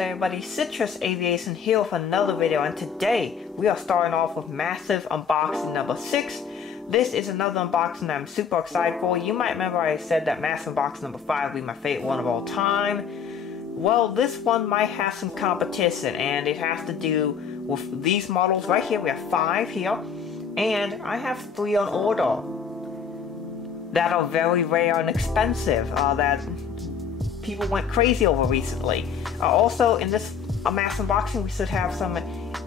there everybody, Citrus Aviation here with another video, and today we are starting off with massive unboxing number 6. This is another unboxing that I'm super excited for. You might remember I said that massive unboxing number 5 would be my favorite one of all time. Well, this one might have some competition, and it has to do with these models right here. We have 5 here, and I have 3 on order that are very rare and expensive, that people went crazy over recently. Also, in this mass unboxing, we should have some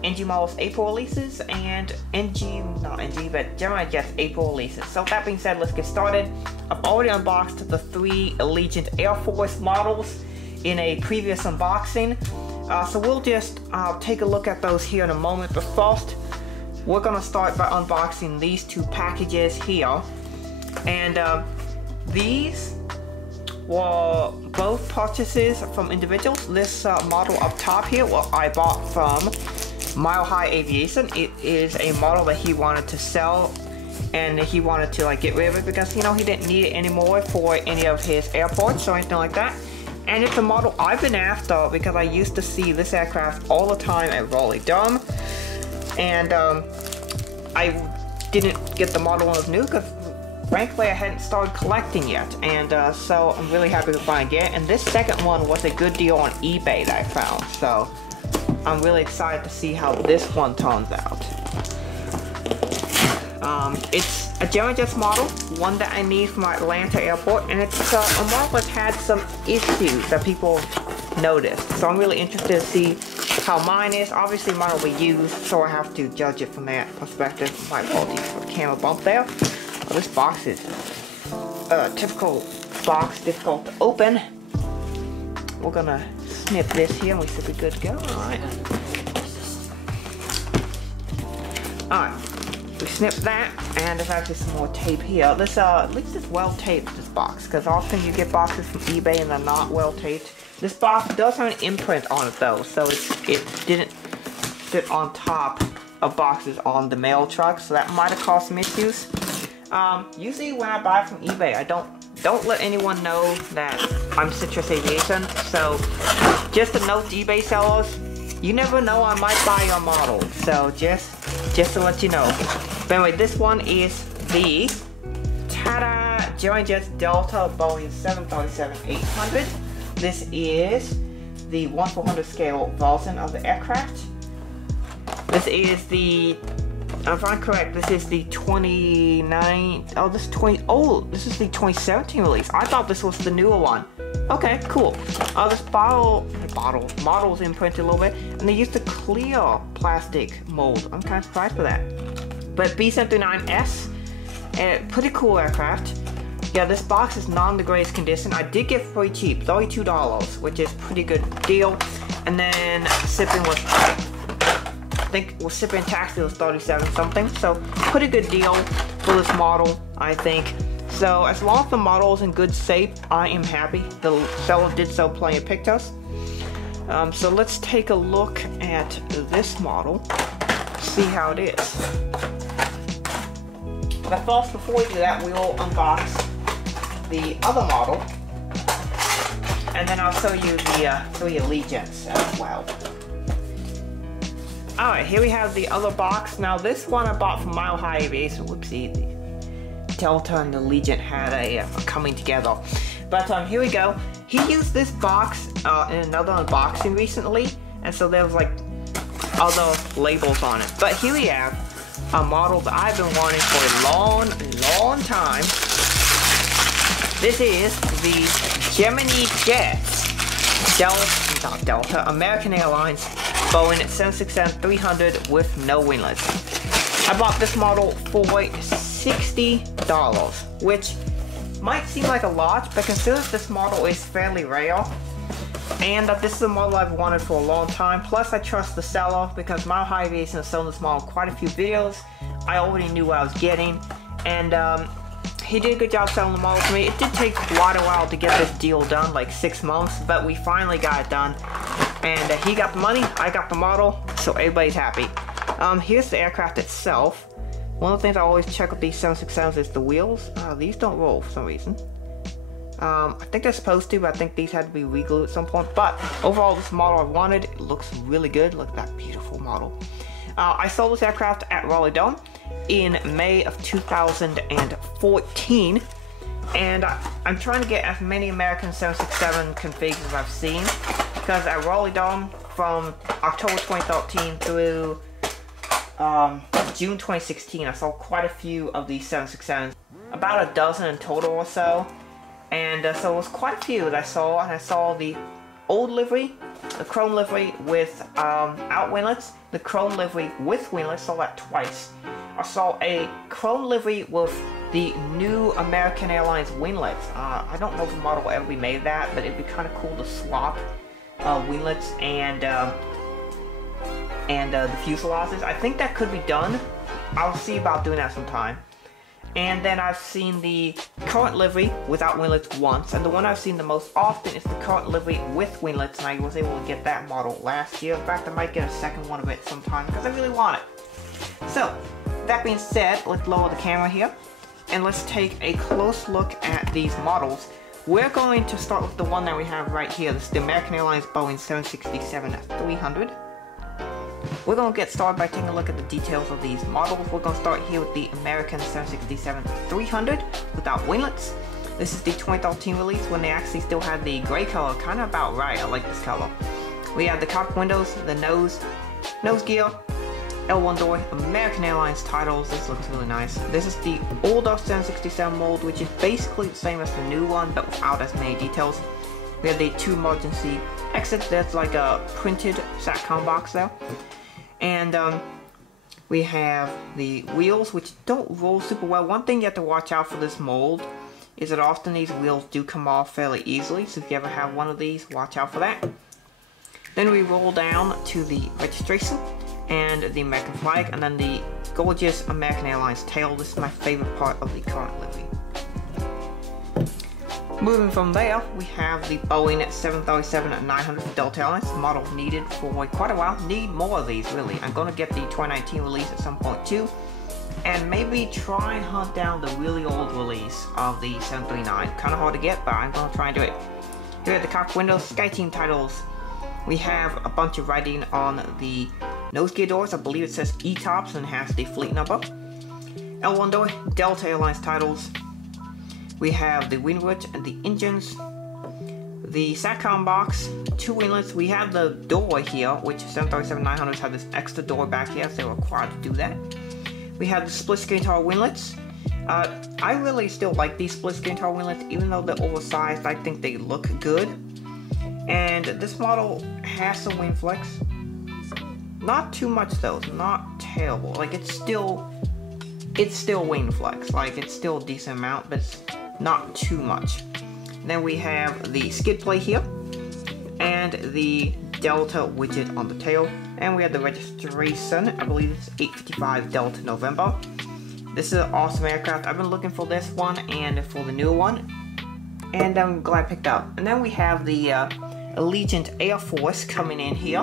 NG models April releases and Gemini Jets April releases. So that being said, let's get started. I've already unboxed the 3 Allegiant Air Force models in a previous unboxing. So we'll just take a look at those here in a moment. But first, we're gonna start by unboxing these 2 packages here. And these were both purchases from individuals. This model up top here, well, I bought from Mile High Aviation. It is a model that he wanted to sell, and he wanted to like get rid of it because, you know, he didn't need it anymore for any of his airports or anything like that. And it's a model I've been after because I used to see this aircraft all the time at Raleigh-Durham, and I didn't get the model when it was new because frankly, I hadn't started collecting yet, and so I'm really happy to finally get it. And this second one was a good deal on eBay that I found, so I'm really excited to see how this one turns out. It's a Gemini Jets model, one that I need from my Atlanta airport, and it's a model that's had some issues that people noticed. So I'm really interested to see how mine is. Obviously, mine will be used, so I have to judge it from that perspective. My apologies for the camera bump there. Oh, this box is a typical box, difficult to open. We're gonna snip this here and we should be good to go. Alright. Alright. We snip that, and there's actually some more tape here. This at least it's well taped, this box, because often you get boxes from eBay and they're not well taped. This box does have an imprint on it though, so it didn't sit on top of boxes on the mail truck, so that might have caused some issues. Usually when I buy from eBay, I don't let anyone know that I'm Citrus Aviation. So just a note to eBay sellers, you never know, I might buy your model. So just to let you know. But anyway, this one is the ta-da! Gemini Jets Delta Boeing 737-800. This is the 1/400 scale version of the aircraft. This is the, if I'm correct, this is the this is the 2017 release. I thought this was the newer one. Okay, cool. This model's imprinted a little bit, and they used a clear plastic mold. I'm kind of surprised for that. But B-79S, pretty cool aircraft. Yeah, this box is not in the greatest condition. I did get it pretty cheap, $32, which is pretty good deal. And then shipping was, I think shipping and tax was 37 something, so pretty good deal for this model, I think. So as long as the model is in good shape, I am happy. The seller did sell plenty of pictures. So let's take a look at this model, see how it is. But first, before we do that, we will unbox the other model, and then I'll show you the 3 Allegiants as well. Alright, here we have the other box. Now this one I bought from Mile High Aviation. Whoopsie, the Delta and the Allegiant had a coming together. But here we go. He used this box in another unboxing recently, and so there was like other labels on it. But here we have a model that I've been wanting for a long time. This is the Gemini Jets Delta American Airlines Boeing 767-300 with no winglets. I bought this model for $60, which might seem like a lot, but consider this model is fairly rare, and that this is a model I've wanted for a long time. Plus, I trust the seller because Mile High Aviation has sold this model quite a few videos. I already knew what I was getting, and he did a good job selling the model to me. It did take quite a while to get this deal done, like 6 months, but we finally got it done. And he got the money, I got the model, so everybody's happy. Here's the aircraft itself. One of the things I always check with these 767s is the wheels. These don't roll for some reason. I think they're supposed to, but I think these had to be re-glued at some point. But overall, this model I wanted. It looks really good. Look at that beautiful model. I sold this aircraft at Raleigh-Durham in May of 2014. And I'm trying to get as many American 767 configs as I've seen. Because at Raleigh-Durham, from October 2013 through June 2016, I saw quite a few of these 767s. About a dozen in total or so. And so it was quite a few that I saw. And I saw the old livery, the chrome livery with out winglets, the chrome livery with winglets, saw that twice. I saw a chrome livery with the new American Airlines winglets. I don't know if a model will ever be made of that, but it'd be kind of cool to swap winglets and the fuselages. I think that could be done. I'll see about doing that sometime. And then I've seen the current livery without winglets once, and the one I've seen the most often is the current livery with winglets, and I was able to get that model last year. In fact, I might get a second one of it sometime because I really want it. So, that being said, let's lower the camera here, and let's take a close look at these models. We're going to start with the one that we have right here. This is the American Airlines Boeing 767-300. We're going to get started by taking a look at the details of these models. We're going to start here with the American 767-300 without winglets. This is the 2013 release when they actually still had the gray color, kind of about right. I like this color. We have the cockpit windows, the nose gear, L1 door, American Airlines titles. This looks really nice. This is the older 767 mold, which is basically the same as the new one, but without as many details. We have the two emergency exits. That's like a printed SATCOM box there. And we have the wheels, which don't roll super well. One thing you have to watch out for this mold is that often these wheels do come off fairly easily. So if you ever have one of these, watch out for that. Then we roll down to the registration and the American flag, and then the gorgeous American Airlines tail. This is my favorite part of the current livery. Moving from there, we have the Boeing 737-900 for Delta Airlines, model needed for quite a while. Need more of these, really. I'm going to get the 2019 release at some point too, and maybe try and hunt down the really old release of the 739. Kind of hard to get, but I'm going to try and do it. Here are the cockpit windows, SkyTeam titles. We have a bunch of writing on the nose gear doors. I believe it says ETOPS and has the fleet number. L1 door, Delta Airlines titles. We have the windward and the engines, the SATCOM box, two winglets. We have the door here, which 737-900s have this extra door back here, so they're required to do that. We have the split screen tower winglets. I really still like these split screen tower winglets, even though they're oversized. I think they look good. And this model has some wing flex. Not too much though, it's not terrible. Like it's still wing flex. Like it's still a decent amount, but it's not too much. Then we have the skid plate here, and the Delta widget on the tail, and we have the registration. I believe it's 855 Delta November. This is an awesome aircraft. I've been looking for this one and for the new one, and I'm glad I picked up. And then we have the Allegiant Air Force coming in here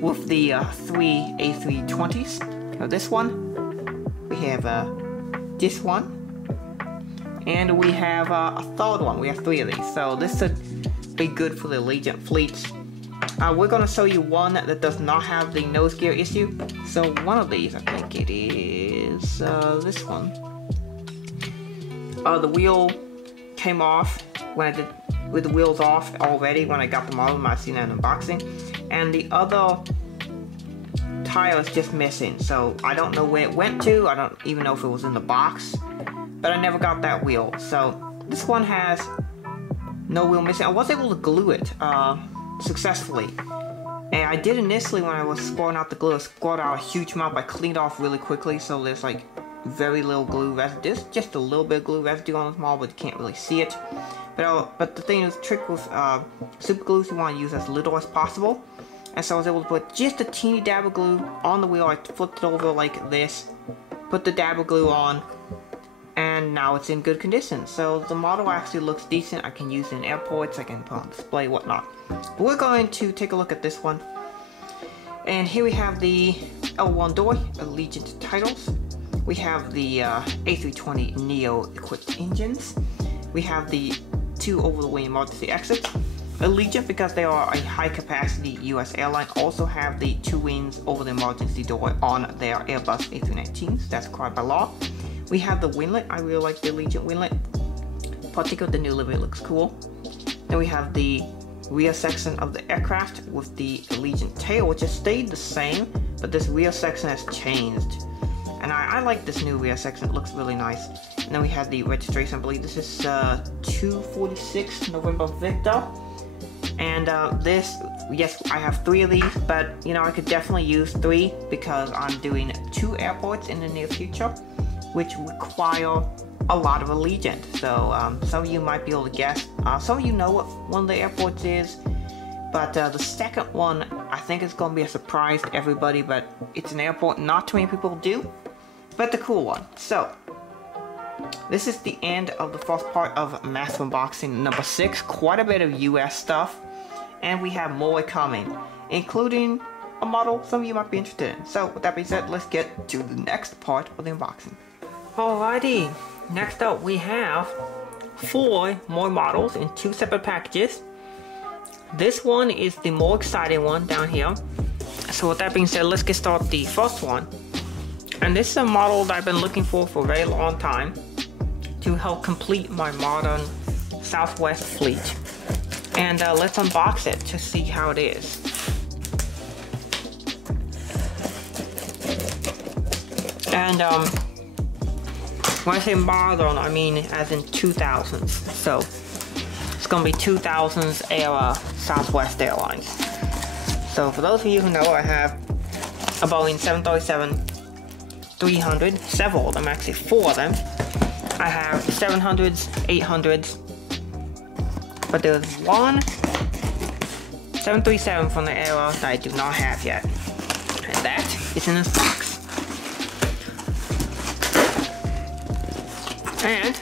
with the three A320s. This one, we have this one, and we have a third one. We have three of these, so this should be good for the Allegiant fleets. We're going to show you one that does not have the nose gear issue. So one of these, I think it is this one. The wheel came off when I did with the wheels off already when I got the model. I've seen that in unboxing, and the other tire is just missing. So I don't know where it went to. I don't even know if it was in the box, but I never got that wheel. So this one has no wheel missing. I was able to glue it successfully, and I did initially when I was squirting out the glue. I squirted out a huge amount, but I cleaned off really quickly, so there's like very little glue residue. There's just a little bit of glue residue on this model, but you can't really see it. But the thing is, the trick with super glue is you want to use as little as possible, and so I was able to put just a teeny dab of glue on the wheel. I flipped it over like this, put the dab of glue on, and now it's in good condition. So the model actually looks decent. I can use it in airports, I can put on display, whatnot. But we're going to take a look at this one. And here we have the L1 door, Allegiant titles. We have the A320neo equipped engines. We have the 2 over-the-wing emergency exits. Allegiant, because they are a high-capacity US airline, also have the 2 wings over the emergency door on their Airbus A319s. That's required by law. We have the winglet. I really like the Allegiant winglet. Particularly the new livery looks cool. Then we have the rear section of the aircraft with the Allegiant tail, which has stayed the same, but this rear section has changed. And I like this new rear section. It looks really nice. And then we have the registration. I believe this is 246 November Victor. And this, yes, I have 3 of these, but you know, I could definitely use 3 because I'm doing 2 airports in the near future, which require a lot of Allegiant. So some of you might be able to guess. Some of you know what one of the airports is, but the second one I think is going to be a surprise to everybody, but it's an airport not too many people do, but the cool one. So this is the end of the first part of Massive Unboxing number 6. Quite a bit of US stuff, and we have more coming, including a model some of you might be interested in. So with that being said, let's get to the next part of the unboxing. Alrighty, next up we have 4 more models in 2 separate packages. This one is the more exciting one down here. So with that being said, let's get started the first one. And this is a model that I've been looking for a very long time to help complete my modern Southwest fleet. And let's unbox it to see how it is. And when I say modern, I mean as in 2000s. So it's gonna be 2000s era Southwest Airlines. So for those of you who know, I have a Boeing 737-300, several of them, actually 4 of them. I have 700s, 800s, but there's one 737 from the era that I do not have yet, and that is in this box. And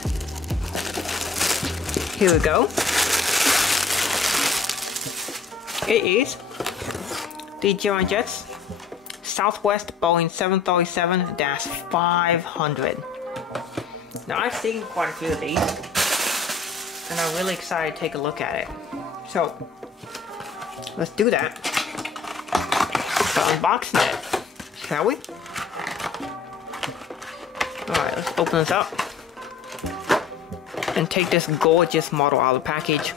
here we go. It is the German Jets Southwest Boeing 737-500. Now I've seen quite a few of these, and I'm really excited to take a look at it. So let's do that. Start unboxing it, shall we? Alright, let's open this up and take this gorgeous model out of the package.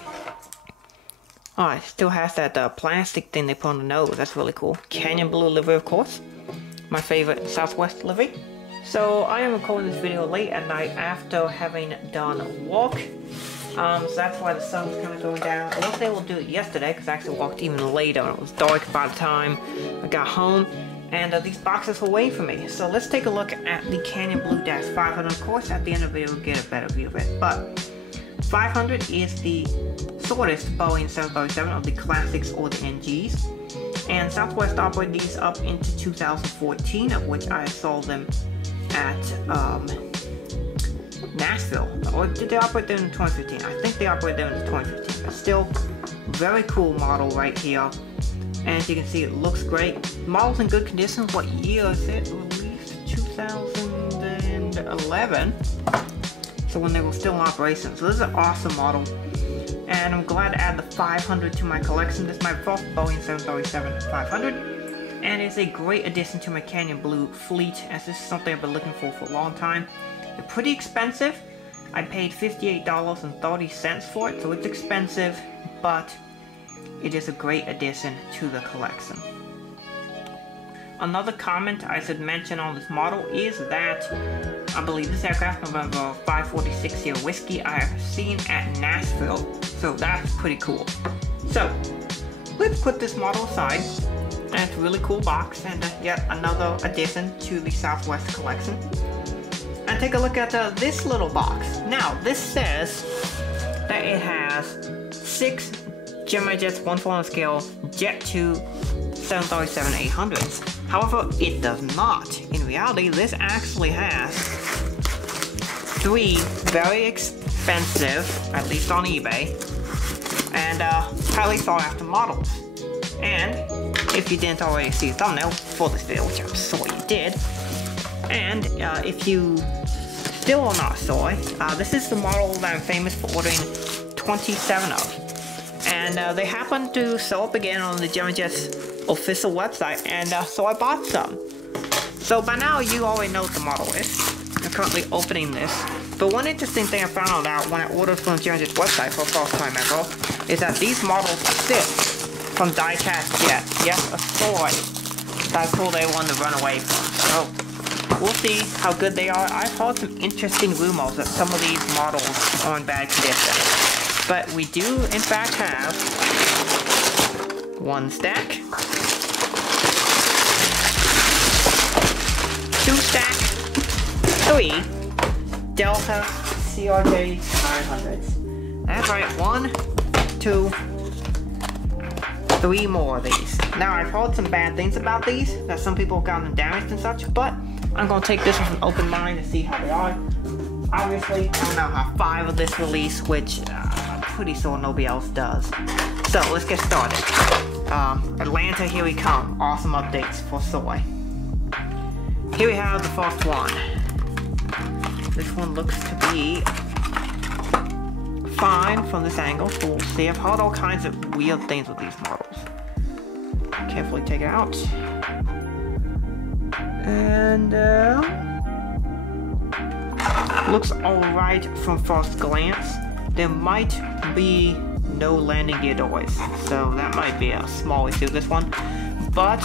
Oh, it still has that plastic thing they put on the nose. That's really cool. Canyon blue livery, of course. My favorite Southwest livery. So I am recording this video late at night after having done work. So that's why the sun's kind of going down. I wasn't able to do it yesterday because I actually walked even later and it was dark by the time I got home. And these boxes were waiting for me. So let's take a look at the Canyon Blue -500. Of course, at the end of the video, we'll get a better view of it. But 500 is the shortest Boeing 737 of the classics or the NGs. And Southwest operated these up into 2014, of which I saw them at Nashville. Or did they operate them in 2015? I think they operated them in 2015. But still, very cool model right here. And as you can see, it looks great. Model's in good condition. What year is it? Released 2011. So when they were still in operation. So this is an awesome model. And I'm glad to add the 500 to my collection. This is my first Boeing 737-500. And it's a great addition to my Canyon Blue fleet, as this is something I've been looking for a long time. They're pretty expensive. I paid $58.30 for it, so it's expensive, but it is a great addition to the collection. Another comment I should mention on this model is that I believe this aircraft, November 546 Sierra Whiskey, I have seen at Nashville, so that's pretty cool. So let's put this model aside, and it's a really cool box and yet another addition to the Southwest collection. And take a look at this little box. Now this says that it has 6 Gemini Jets 1/4 scale Jet 2 737-800s. However, it does not. In reality, this actually has 3 very expensive, at least on eBay, and highly sought after models. And if you didn't already see the thumbnail for this video, which I'm sure you did, and if you still are not saw it, this is the model that I'm famous for ordering 27 of. And they happened to show up again on the Gemma Jets official website, and so I bought some. So by now you already know what the model is. I'm currently opening this. But one interesting thing I found out when I ordered from the Gemma Jets website for the first time ever is that these models exist from Diecast Jet. Yes, a toy that I told everyone to run away from. So we'll see how good they are. I've heard some interesting rumors that some of these models are in bad condition. But we do in fact have one stack, two stack, three Delta CRJ 900s. That's right, 1, 2, 3 more of these. Now I've heard some bad things about these, that some people have gotten them damaged and such, but I'm gonna take this with an open mind and see how they are. Obviously, I now have 5 of this release, which I'm pretty sure nobody else does. So let's get started. Atlanta, here we come. Awesome updates for Soy. Here we have the first one. This one looks to be fine from this angle, so we'll see. I've heard all kinds of weird things with these models. Carefully take it out. And looks alright from first glance. There might be no landing gear doors, so that might be a small issue with this one. But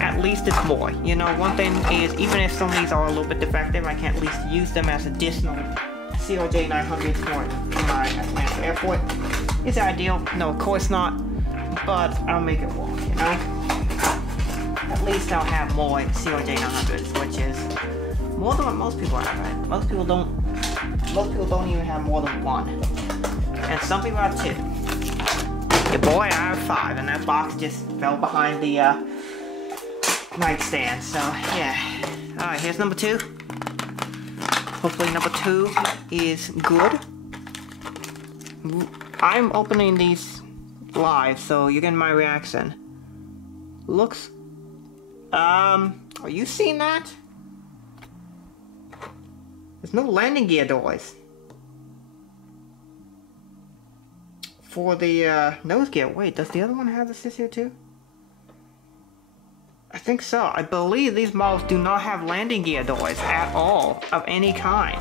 at least it's more. You know, one thing is, even if some of these are a little bit defective, I can at least use them as additional CRJ 900s for my Atlanta airport. Is it ideal? No, of course not. But I'll make it work, you know? At least I'll have more CRJ 900s, which is more than what most people have, right? Most people don't even have more than one. And some people have 2. Yeah, boy, I have 5, and that box just fell behind the nightstand, so yeah. Alright, here's number 2. Hopefully number 2 is good. I'm opening these live, so you're getting my reaction. Looks... are you seeing that? There's no landing gear doors. For the nose gear. Wait, does the other one have this here too? I think so. I believe these models do not have landing gear doors at all of any kind.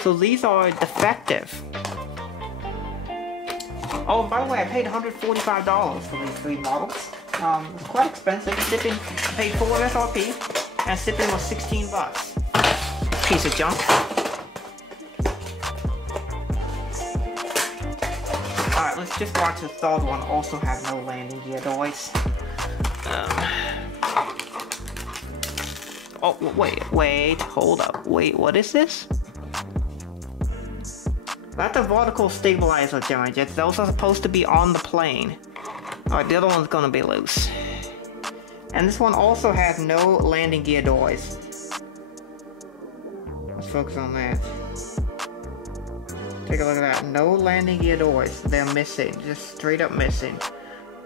So these are defective. Oh, by the way, I paid $145 for these 3 models. It's quite expensive. Shipping, I paid full MSRP, and shipping was 16 bucks. Piece of junk. Alright, let's just watch the third one. Also have no landing gear doors. Oh, wait, hold up. Wait, what is this? That's a vertical stabilizer, Gemma Jets. Those are supposed to be on the plane. Alright, the other one's gonna be loose. And this one also has no landing gear doors. Let's focus on that. Take a look at that. No landing gear doors. They're missing. Just straight up missing.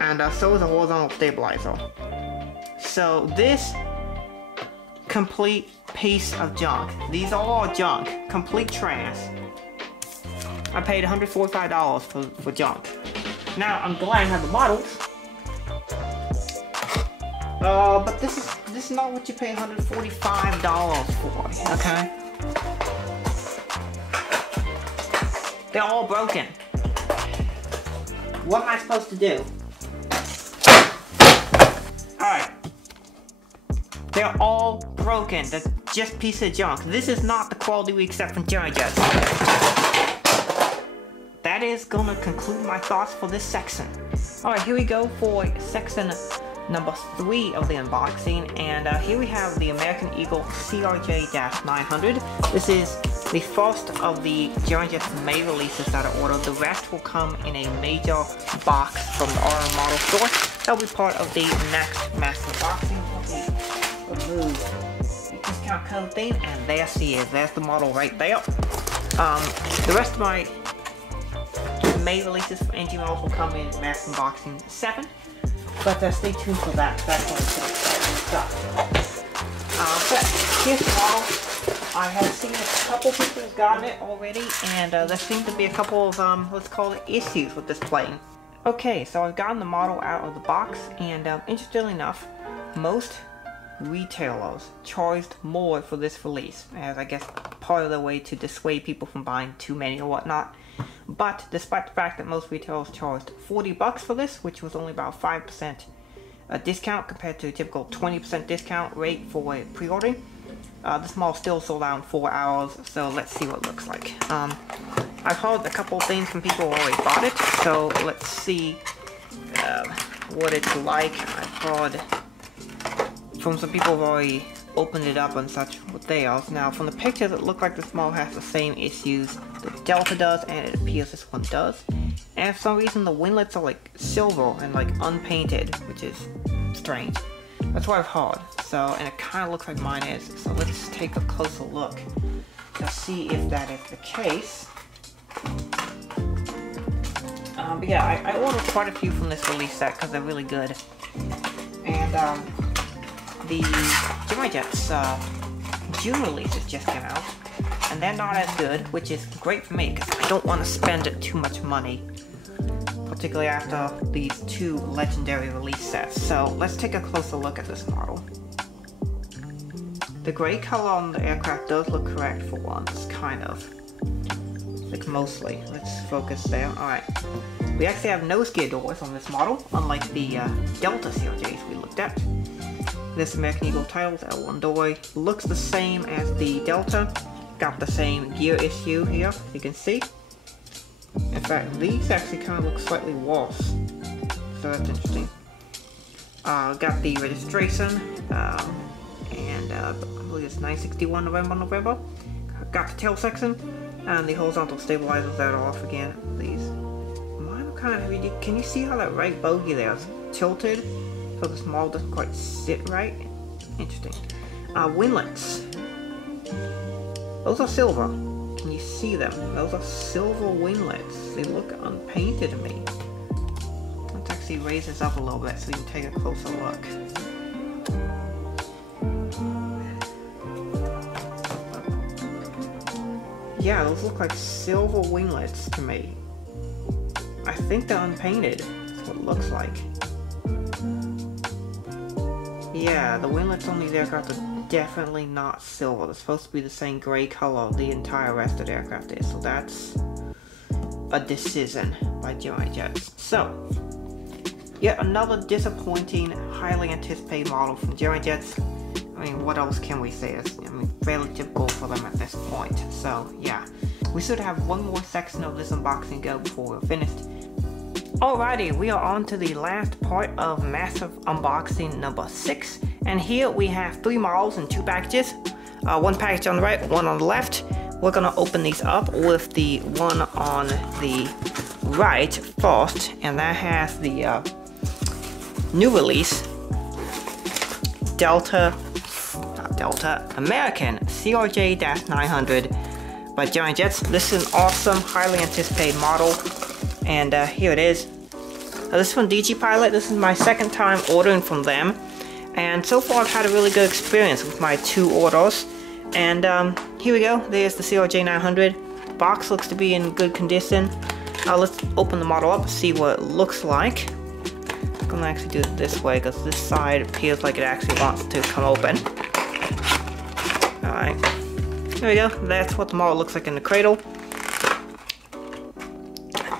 And so is a horizontal stabilizer. So this complete piece of junk. These are all junk. Complete trash. I paid $145 for junk. Now, I'm glad I have the models. But this is not what you pay $145 for, okay? They're all broken. What am I supposed to do? Alright. They're all broken. They're just pieces of junk. This is not the quality we accept from Gemma Jets. That is gonna conclude my thoughts for this section. Alright, here we go for section number 3 of the unboxing, and here we have the American Eagle CRJ-900. This is the first of the Gemma Jets May releases that are ordered. The rest will come in a major box from the RM model store. That'll be part of the next mass unboxing. Remove the discount code thing, and there she is. There's the model right there. The rest of my May releases for NG models will come in mass unboxing 7. But stay tuned for that. That's when it's going to start. But here's the model. I have seen a couple people have gotten it already, and there seems to be a couple of, let's call it, issues with this plane. Okay, so I've gotten the model out of the box, and interestingly enough, most retailers charged more for this release, as I guess part of the way to dissuade people from buying too many or whatnot. But despite the fact that most retailers charged $40 for this, which was only about 5% discount compared to a typical 20% discount rate for a pre-ordering, this model still sold out in 4 hours, so let's see what it looks like. I've heard a couple of things from people who already bought it, so let's see what it's like. I've heard from some people who've already opened it up and such with theirs. Now, from the pictures, it looks like this model has the same issues the Delta does, and it appears this one does. And for some reason, the winglets are like silver and like unpainted, which is strange. That's what I've heard. So, and it kind of looks like mine is. So let's take a closer look to see if that is the case. But yeah, I ordered quite a few from this release set because they're really good. And the GeoMyJets June releases just came out, and they're not as good, which is great for me because I don't want to spend too much money, particularly after these 2 legendary release sets. So let's take a closer look at this model. The gray color on the aircraft does look correct for once, kind of. Like mostly. Let's focus there. Alright. We actually have nose gear doors on this model, unlike the Delta CRJs we looked at. This American Eagle titles, L1 doorway, looks the same as the Delta. Got the same gear issue here, you can see. In fact, these actually kind of look slightly worse, so that's interesting. Got the registration, and I believe it's 961 November. Got the tail section, and the horizontal stabilizers that are off again. These, mine are kind of heavy. Can you see how that right bogey there is tilted? So the small doesn't quite sit right. Interesting. Winglets. Those are silver. Can you see them? Those are silver winglets. They look unpainted to me. Let's actually raise this up a little bit so you can take a closer look. Yeah, those look like silver winglets to me. I think they're unpainted. That's what it looks like. Yeah, the winglets on these aircraft are definitely not silver. They're supposed to be the same gray color the entire rest of the aircraft is. So that's a decision by GeoMyJets. So, yet another disappointing, highly anticipated model from GeoMyJets. I mean, what else can we say? It's, I mean, fairly typical for them at this point. So, yeah. We should have one more section of this unboxing go before we're finished. Alrighty, we are on to the last part of Massive Unboxing number 6. And here we have 3 models in 2 packages. One package on the right, one on the left. We're gonna open these up with the one on the right first. And that has the new release, American CRJ-900 by GeoMyJets. This is an awesome, highly anticipated model. And here it is. This is from DG Pilot. This is my 2nd time ordering from them. And so far I've had a really good experience with my 2 orders. And here we go. There's the CRJ-900. The box looks to be in good condition. Let's open the model up, see what it looks like. I'm going to actually do it this way because this side appears like it actually wants to come open. Alright. There we go. That's what the model looks like in the cradle.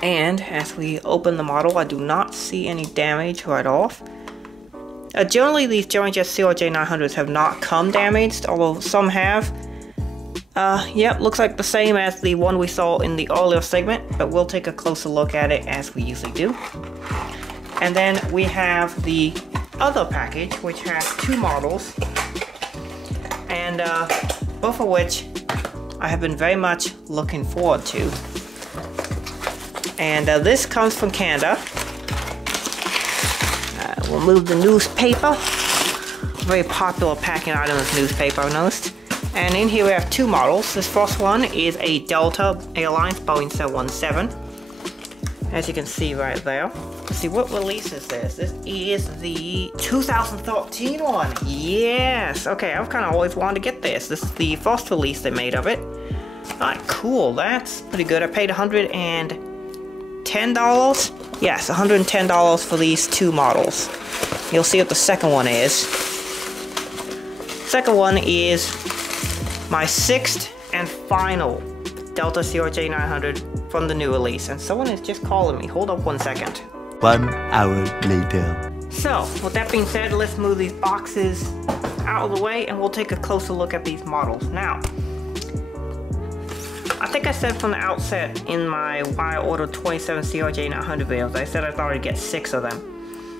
And as we open the model, I do not see any damage right off. Generally, these GeoMyJets CRJ-900s have not come damaged, although some have. Yep, looks like the same as the one we saw in the earlier segment, but we'll take a closer look at it as we usually do. And then we have the other package, which has 2 models, and both of which I have been very much looking forward to. And this comes from Canada. We'll move the newspaper. Very popular packing item is newspaper, I've noticed. And in here we have 2 models. This first one is a Delta Airlines Boeing 717. As you can see right there. Let's see, what release is this? This is the 2013 one. Yes. Okay, I've kind of always wanted to get this. This is the first release they made of it. Alright, cool. That's pretty good. I paid $110. Yes, $110 for these two models. You'll see what the second one is. Second one is my sixth and final Delta CRJ 900 from the new release. And someone is just calling me. Hold up 1 second. 1 hour later. So, with that being said, let's move these boxes out of the way and we'll take a closer look at these models. Now, I think I said from the outset in my why I ordered 27 CRJ 900 videos, I said I thought I'd get 6 of them.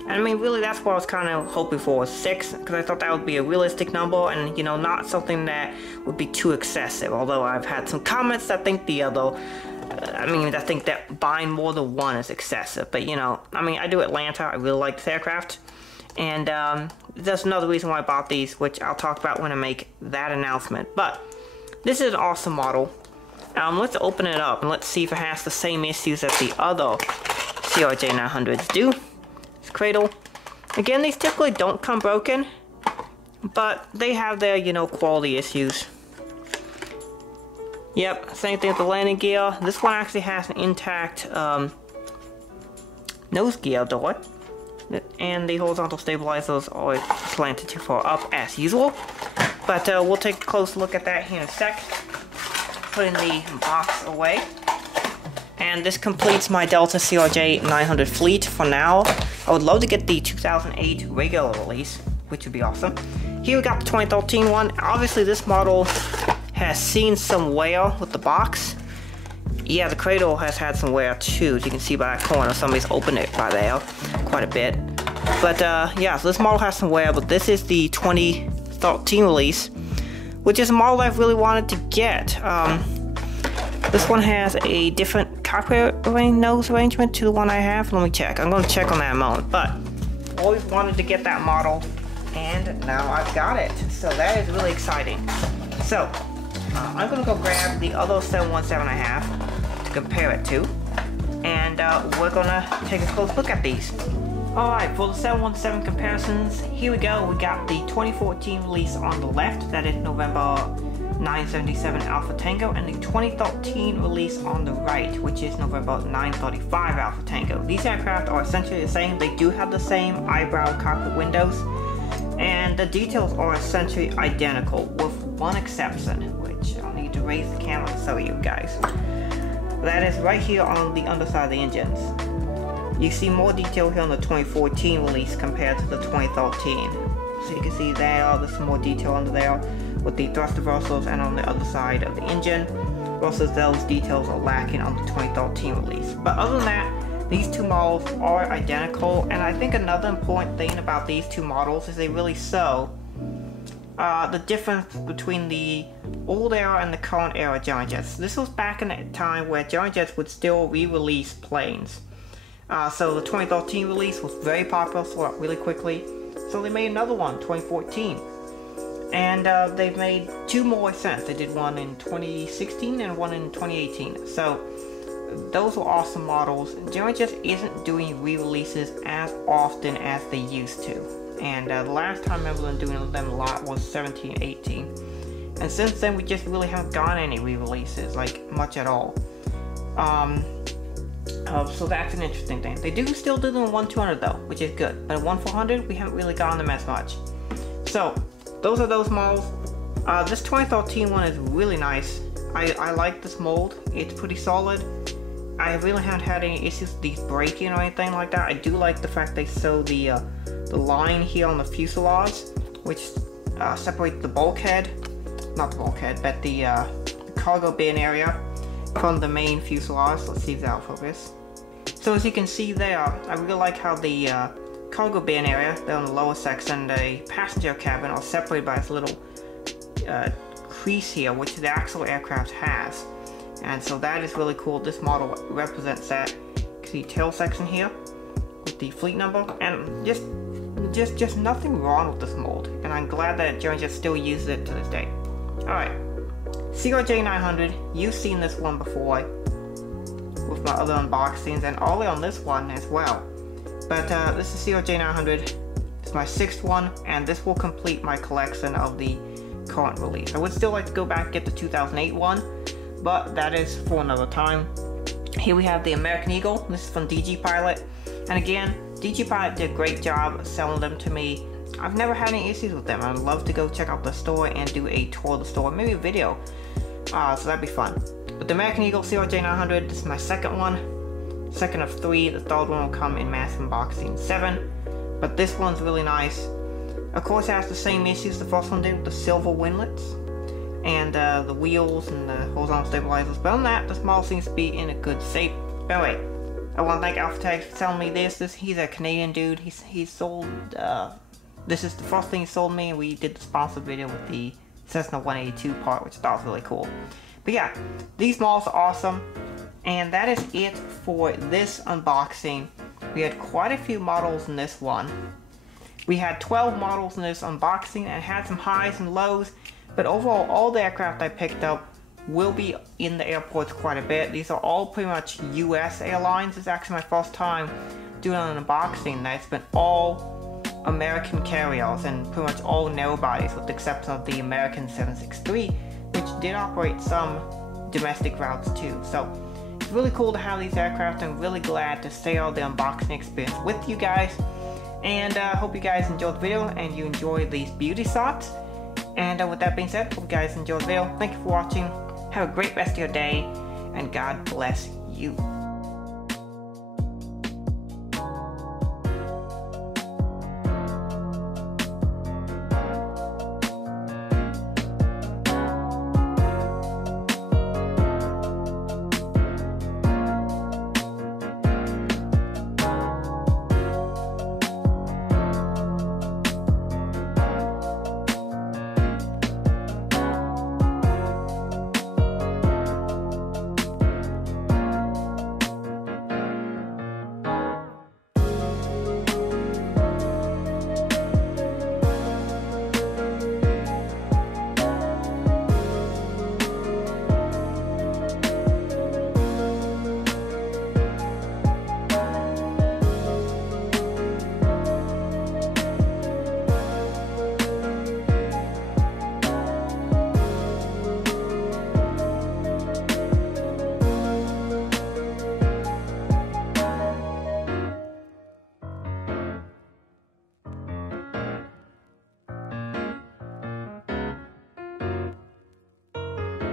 And I mean, really, that's what I was kind of hoping for, was 6, because I thought that would be a realistic number and, you know, not something that would be too excessive. Although I've had some comments that think I think that buying more than one is excessive. But, you know, I mean, I do Atlanta. I really like this aircraft. And that's another reason why I bought these, which I'll talk about when I make that announcement. But this is an awesome model. Let's open it up and let's see if it has the same issues that the other CRJ 900s do. This cradle. Again, these typically don't come broken, but they have their, you know, quality issues. Yep, same thing with the landing gear. This one actually has an intact nose gear door. And the horizontal stabilizers are slanted too far up as usual. But we'll take a close look at that here in a sec. Putting the box away. And this completes my Delta CRJ 900 fleet for now. I would love to get the 2008 regular release, which would be awesome. Here we got the 2013 one. Obviously this model has seen some wear with the box. Yeah, the cradle has had some wear too. As you can see by that corner, somebody's opened it by there quite a bit. But yeah, so this model has some wear, but this is the 2013 release, which is a model I've really wanted to get. This one has a different cockpit nose arrangement to the one I have. Let me check. I'm going to check on that in a moment. But always wanted to get that model, and now I've got it. So that is really exciting. So I'm going to go grab the other 717 I have to compare it to, and we're going to take a close look at these. Alright, for the 717 comparisons, here we go. We got the 2014 release on the left, that is November 977 Alpha Tango, and the 2013 release on the right, which is November 935 Alpha Tango. These aircraft are essentially the same. They do have the same eyebrow cockpit windows, and the details are essentially identical, with one exception, which I'll need to raise the camera to show you guys. That is right here on the underside of the engines. You see more detail here on the 2014 release compared to the 2013. So you can see there's some more detail under there with the thrust reversals and on the other side of the engine, versus those details are lacking on the 2013 release. But other than that, these two models are identical, and I think another important thing about these two models is they really show the difference between the old era and the current era Johnny Jets. This was back in a time where Johnny Jets would still re-release planes. So the 2013 release was very popular, sold out really quickly. So they made another one, 2014. And they've made 2 more since. They did one in 2016 and one in 2018. So those were awesome models. Johnny Jets isn't doing re-releases as often as they used to. And the last time I remember them doing them a lot was 17, 18. And since then we just really haven't gotten any re-releases, like much at all. So that's an interesting thing. They do still do them in 1-200 though, which is good. But 1-400, we haven't really gotten them as much. So those are those models. This 2013 one is really nice. I like this mold. It's pretty solid. I really haven't had any issues with these breaking or anything like that. I do like the fact they show the line here on the fuselage, which separates the bulkhead, not the bulkhead, but the cargo bin area from the main fuselage. Let's see if that'll focus. So as you can see there, I really like how the cargo bin area, there on the lower section, the passenger cabin are separated by this little crease here, which the actual aircraft has. And so that is really cool. This model represents that. You can see tail section here with the fleet number, and just nothing wrong with this mold. And I'm glad that Johnny Jets still uses it to this day. Alright, CRJ 900, you've seen this one before with my other unboxings, and only on this one as well. But this is CRJ900. It's my 6th one, and this will complete my collection of the current release. I would still like to go back and get the 2008 one, but that is for another time. Here we have the American Eagle. This is from DG Pilot, and again, DG Pilot did a great job selling them to me. I've never had any issues with them. I'd love to go check out the store and do a tour of the store, maybe a video, so that'd be fun. But the American Eagle CRJ900, this is my 2nd one, 2nd of 3. The 3rd one will come in Massive Unboxing 7, but this one's really nice. Of course, it has the same issues the first one did with the silver winglets and the wheels and the horizontal stabilizers, but on that, this model seems to be in a good shape. By the way, I want to thank Alphatech for telling me this. He's a Canadian dude. He sold, this is the first thing he sold me, and we did the sponsor video with the Cessna 182 part, which I thought was really cool. But yeah, these models are awesome, and that is it for this unboxing. We had quite a few models in this one. We had 12 models in this unboxing, and had some highs and lows, but overall, all the aircraft I picked up will be in the airports quite a bit. These are all pretty much US airlines. It's actually my first time doing an unboxing that's been all American carriers and pretty much all narrow bodies, with the exception of the American 763, which did operate some domestic routes too. So it's really cool to have these aircraft. I'm really glad to share the unboxing experience with you guys, and I hope you guys enjoyed the video and you enjoyed these beauty shots. And with that being said, hope you guys enjoyed the video. Thank you for watching. Have a great rest of your day, and God bless you.